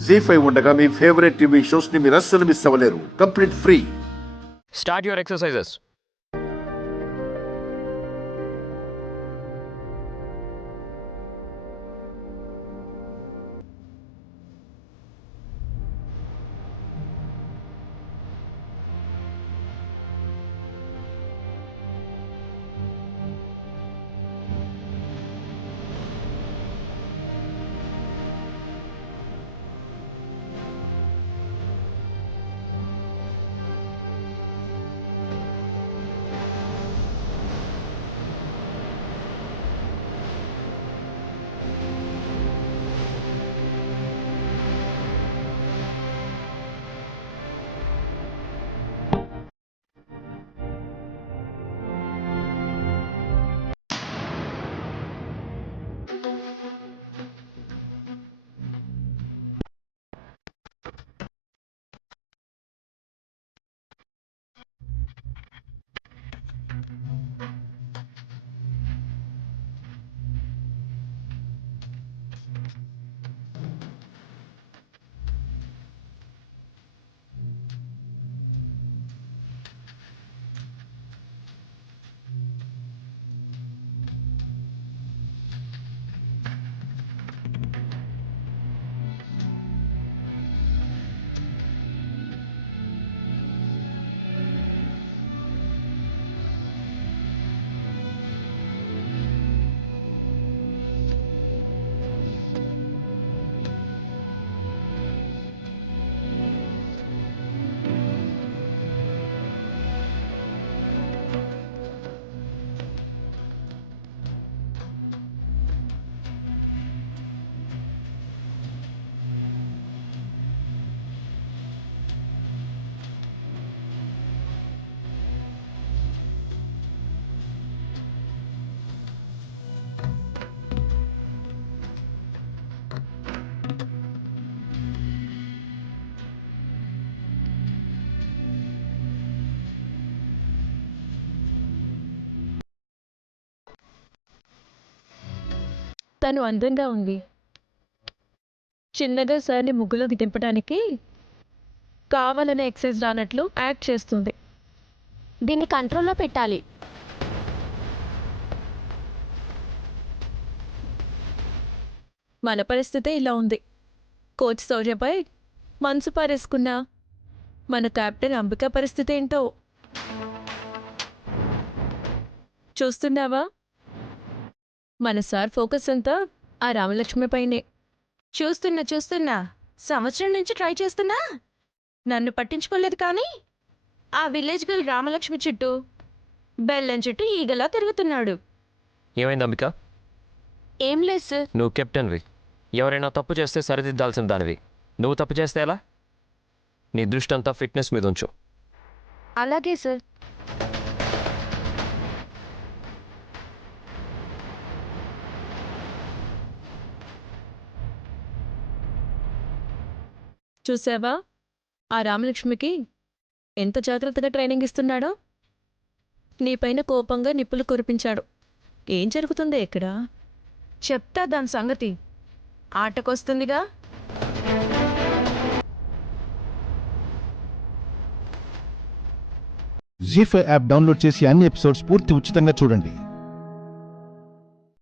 జీ5 ఉండగా మీ favourite TV shows ని మీరు అస్సలు మిస్ అవ్వలేరు. Complete free. Start your exercises. తను అందంగా ఉంది. చిన్నగా సార్ని ముగ్గులోకి దింపడానికి కావాలనే ఎక్సైజ్ రానట్లు యాక్ట్ చేస్తుంది. దీన్ని కంట్రోల్లో పెట్టాలి. మన పరిస్థితే ఇలా ఉంది. కోచ్ శౌర్యపై మనసు పారేసుకున్న మన కెప్టెన్ అంబిక పరిస్థితి ఏంటో చూస్తున్నావా? మన సార్ ఫోకస్ అంతా ఆ రామలక్ష్మి పైనే. చూస్తున్నా సంవత్సరం నుంచి ట్రై చేస్తున్నా, నన్ను పట్టించుకోలేదు. కానీ ఆ విలేజ్ గర్ల్ రామలక్ష్మి చుట్టూ బెల్లం చుట్టూ ఈగలా తిరుగుతున్నాడు. ఏమైంది అంబిక? ఏం లేదు సార్. నువ్వు కెప్టెన్వి. ఎవరైనా తప్పు చేస్తే సరిదిద్దాల్సిన దానివి. నువ్వు తప్పు చేస్తే ఎలా? నీ దృష్టి అంతా ఫిట్నెస్ మీద ఉంచు. అలాగే సార్. చూసావా ఆ రామలక్ష్మికి ఎంత జాగ్రత్తగా ట్రైనింగ్ ఇస్తున్నాడో? నీపైన కోపంగా నిప్పులు కురిపించాడు. ఏం జరుగుతుందో ఇక్కడ? చెప్తా దాని సంగతి. ఆటకొస్తుందిగా. జీ5 యాప్ డౌన్లోడ్ చేసి అన్ని ఎపిసోడ్స్ పూర్తి ఉచితంగా చూడండి.